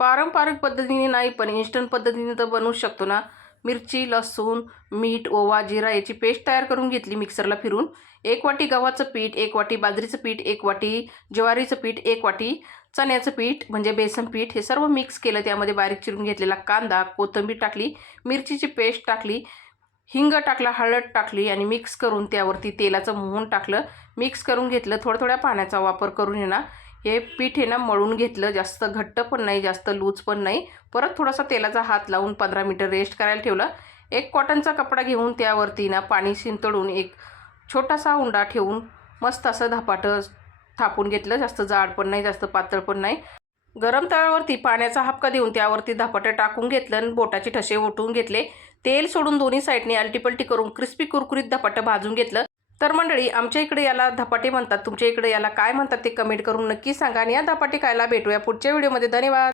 पारंपरिक पद्धतीने नाही पण इन्स्टंट पद्धतीने तर बनवू शकतो ना। मिरची, लसूण, मीठ, ओवा, जिरा याची पेस्ट तयार करून घेतली मिक्सरला फिरून। 1 वाटी गव्हाचं पीठ, 1 वाटी बाजरीचं पीठ, 1 वाटी ज्वारीचं पीठ, 1 वाटी चण्याचं पीठ म्हणजे बेसन पीठ हे सर्व मिक्स केलं। त्यामध्ये बारीक चिरून घेतलेला कांदा, कोथिंबीर टाकली, मिरचीची पेस्ट टाकली, हिंग टाकला, हळद टाकली आणि मिक्स करून त्यावरती तेलाचं मोहन टाकलं, मिक्स करून घेतलं। थोड्या पाण्याचा वापर करून आहे ना हे पीठ आहे ना मळून घेतलं। जास्त घट्ट पण नाही, जास्त लूज पण नाही। परत थोडासा तेलाचा हात लावून 15 मिनिटं रेस्ट करायला ठेवलं। एक कॉटनचा कपडा घेऊन त्यावरती ना पाणी शिंतळून एक छोटासा उंडा ठेवून मस्त असं धपाटं थापून घेतलं। जास्त जाड पण नाही, जास्त पातळ पण नाही। गरम तव्यावरती पाण्याचा हापका देऊन त्यावरती धपाटं टाकून घेतलं आणि बोटाचे ठसे ओतून घेतले। तेल सोडून दोन्ही साईडने आलटीपलटी करून क्रिस्पी कुरकुरीत धपाटं भाजून घेतलं। तर मंडळी, आमच्या इकडे याला धपाटे म्हणतात, तुमच्या इकडे याला काय म्हणतात ते कमेंट करून नक्की सांगा आणि या धपाटे खायला भेटूया पुढच्या व्हिडिओमध्ये। धन्यवाद।